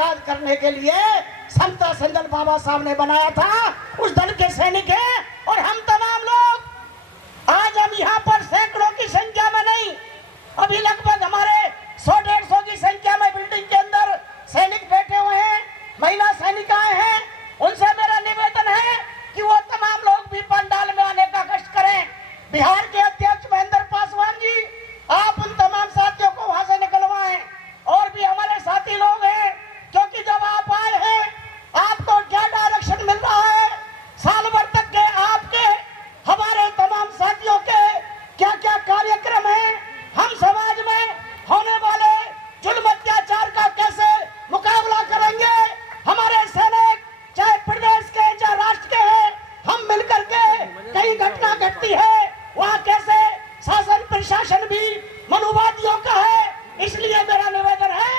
आजाद करने के लिए समता संदल बाबा साहब ने बनाया था। उस दल के सैनिक हैं और हम तमाम लोग आज हम यहाँ पर सैकड़ों की संख्या में नहीं, अभी लगभग हमारे 100-150 की संख्या में बिल्डिंग के अंदर सैनिक बैठे हुए हैं, महिला सैनिकाएं हैं। उनसे मेरा निवेदन है कि वो तमाम लोग भी पंडाल में आने का कष्ट करें। बिहार के अध्यक्ष महेंद्र पासवान जी, आप उन तमाम साथियों को वहां से निकलवाएं। और भी हमारे साथी लोग हैं, क्योंकि जब आप आए हैं आपको क्या डायरेक्शन मिल रहा है, साल भर तक के आपके हमारे तमाम साथियों के क्या क्या कार्यक्रम हैं, हम समाज में होने वाले जुल्म अत्याचार का कैसे मुकाबला करेंगे। हमारे सैनिक चाहे प्रदेश के चाहे राष्ट्र के हैं, हम मिलकर के कई घटना घटती है वहाँ कैसे शासन प्रशासन भी मनुवादियों का है। इसलिए मेरा निवेदन है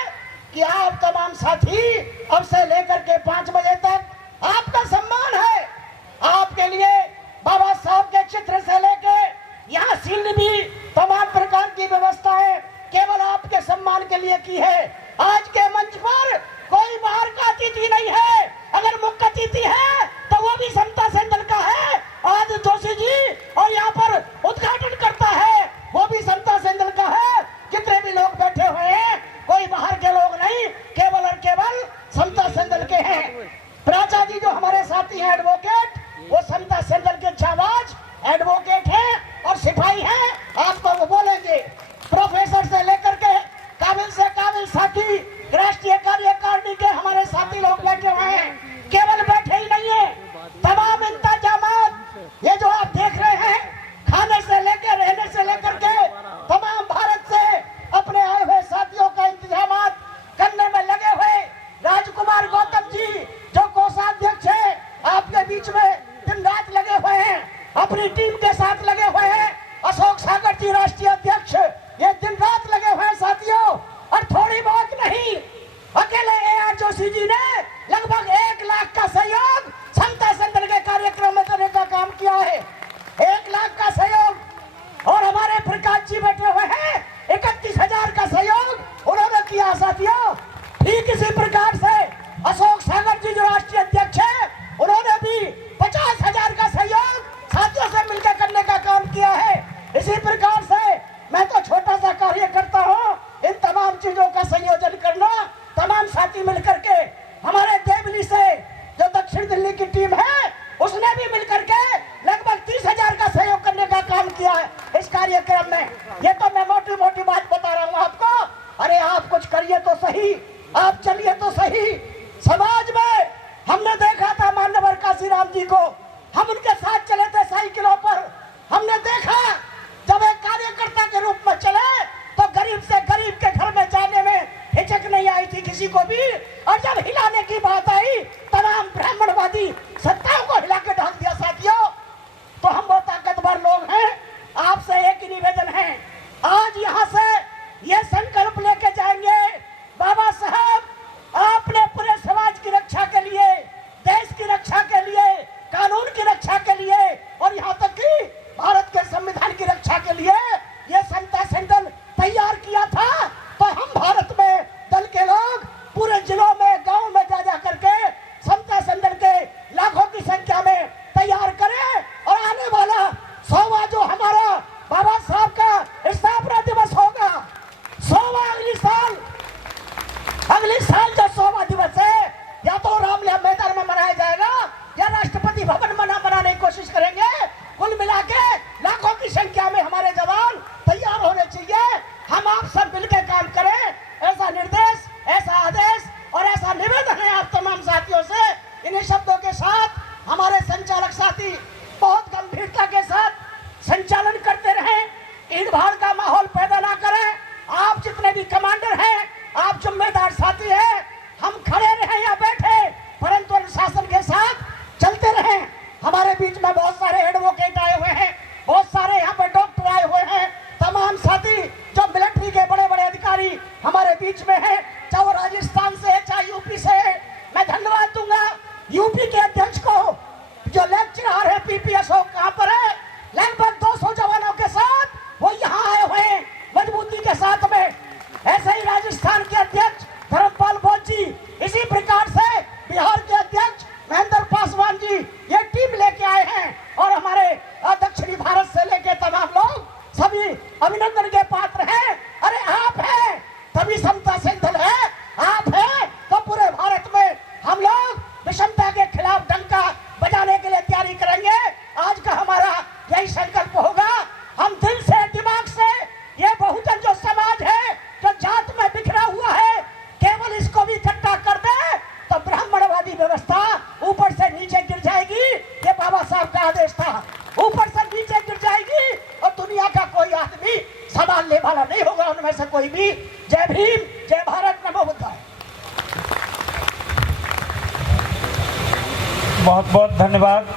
कि आप तमाम साथी अब से लेकर के 5 बजे तक आपका सम्मान है। आपके लिए बाबा साहब के चित्र से लेके यहाँ शील्ड भी तमाम प्रकार की व्यवस्थाएं केवल आपके सम्मान के लिए की है। आज के मंच पर कोई बाहर का अतिथि नहीं है, अगर मुख्य अतिथि है तो वो भी समता संदल का है। आज जोशी जी और यहाँ पर उद्घाटन करता है वो भी समता संदल का है। जितने भी लोग बैठे हुए हैं कोई बाहर के लोग नहीं, केवल और केवल समता संदल के हैं। प्राचा जी जो हमारे साथी हैं एडवोकेट, वो समता संदल के जाबाज एडवोकेट हैं और सिपाही हैं, आपको वो बोलेंगे। प्रोफेसर से लेकर के काबिल से काबिल साथी राष्ट्रीय कार्यकारिणी के हमारे साथी लोग बैठे हुए हैं। केवल बैठे ही नहीं है, तमाम इंतजामात ये जो आप देख रहे हैं, खाने से लेकर रहने से लेकर के तमाम भारत से अपने आए हुए साथियों का इंतजामात करने में लगे हुए राजकुमार गौतम जी जो कोषाध्यक्ष है आपके बीच में दिन रात लगे हुए हैं, अपनी टीम के साथ लगे हुए हैं। अशोक सागर जी राष्ट्रीय अध्यक्ष ये दिन रात लगे हुए हैं साथियों। और थोड़ी बहुत नहीं, अकेले AR जोशी जी ने लगभग 1 लाख का सहयोग समता संदल के कार्यक्रम में देने का काम किया है। 1 लाख का सहयोग। और हमारे प्रकाश जी बैठे हुए हैं, 31,000 का सहयोग उन्होंने किया साथियों। ठीक इसी प्रकार से अशोक सागर जी जो राष्ट्रीय अध्यक्ष है उन्होंने भी 50,000 का सहयोग साथियों से मिलकर करने का काम किया है। इसी प्रकार से मैं तो छोटा सा कार्य करता हूँ, इन तमाम चीजों का संयोजन करना तमाम साथी मिलकर के, हमारे देवली से जो दक्षिण दिल्ली की टीम है उसने भी मिलकर के लगभग 30,000 का सहयोग करने का काम किया है इस कार्यक्रम में। ये तो मैं मोटी मोटी बात बता रहा हूँ आपको। अरे आप कुछ करिए तो सही, आप चलिए तो सही। समाज में हमने देखा था मान्यवर काशीराम जी को, हम उनके साथ चले थे साइकिलों पर। हमने देखा जब एक कार्यकर्ता के रूप में चले तो गरीब से गरीब के घर में जाने में हिचक नहीं आई थी किसी को भी। और जब हिलाने की बात आई तमाम ब्राह्मणवादी सत्ताओं को हिला के ढाल दिया साथियों। तो हम बहुत ताकतवर लोग हैं, आपसे एक ही निवेदन है, आज यहाँ से ये संकल्प लेके जाएंगे बाबा साहब आपने पूरे समाज की रक्षा के लिए, देश की रक्षा के लिए, कानून की रक्षा के लिए और यहाँ तक कि भारत के संविधान की रक्षा के लिए ये समता संदल तैयार किया था। तो हम भारत में दल के लोग पूरे जिलों में गांव में जा करके समता संदल के लाखों की संख्या में तैयार करें। और आने वाला 100वां जो हमारा बाबा साहब का स्थापना दिवस होगा, 100वां अगली साल जो 100वां दिवस है या तो रामलीला मैदान में मनाया जाएगा या राष्ट्रपति भवन मनाने की कोशिश करेंगे। कुल मिला के लाखों की संख्या में हमारे जवान तैयार होने चाहिए। हम आप सब मिलकर काम करें, ऐसा निर्देश, ऐसा आदेश और ऐसा निवेदन है आप तमाम साथियों से। इन्हीं शब्दों के साथ हमारे संचालक साथी बहुत गंभीरता के साथ संचालन करते रहें, भीड़-भाड़ का माहौल पैदा ना करें। आप जितने भी कमांडर हैं, आप जिम्मेदार साथी हैं, हम खड़े रहे या बैठे परंतु अनुशासन के साथ चलते रहें। हमारे बीच में बहुत सारे एडवोकेट आए हुए हैं, बहुत सारे यहाँ पे डॉक्टर आए हुए हैं, तमाम साथी जो मिलिट्री के बड़े बड़े अधिकारी हमारे बीच में हैं, चाहे वो राजस्थान से है चाहे यूपी से है। मैं धन्यवाद दूंगा यूपी के अध्यक्ष को जो लेक्चरर है पीपीएस हो, कहाँ पर है, लगभग 200 जवानों के साथ वो यहाँ आए हुए हैं मजबूती के साथ में। ऐसे ही राजस्थान के अध्यक्ष धर्मपाल बोध जी इसी विषमता के खिलाफ डंका बजाने के लिए तैयारी करेंगे। आज का हमारा यही संकल्प होगा। हम दिल से दिमाग से ये बहुजन जो समाज है, जो जात में बिखरा हुआ है, केवल इसको भी इकट्ठा कर दे तो ब्राह्मणवादी व्यवस्था ऊपर से नीचे गिर जाएगी। ये बाबा साहब का आदेश था, ऊपर से नीचे गिर जाएगी और दुनिया का कोई आदमी संभालने वाला नहीं होगा उनमें से कोई भी। जय भीम, जय भारत, नमो बुद्धाय। बहुत बहुत धन्यवाद।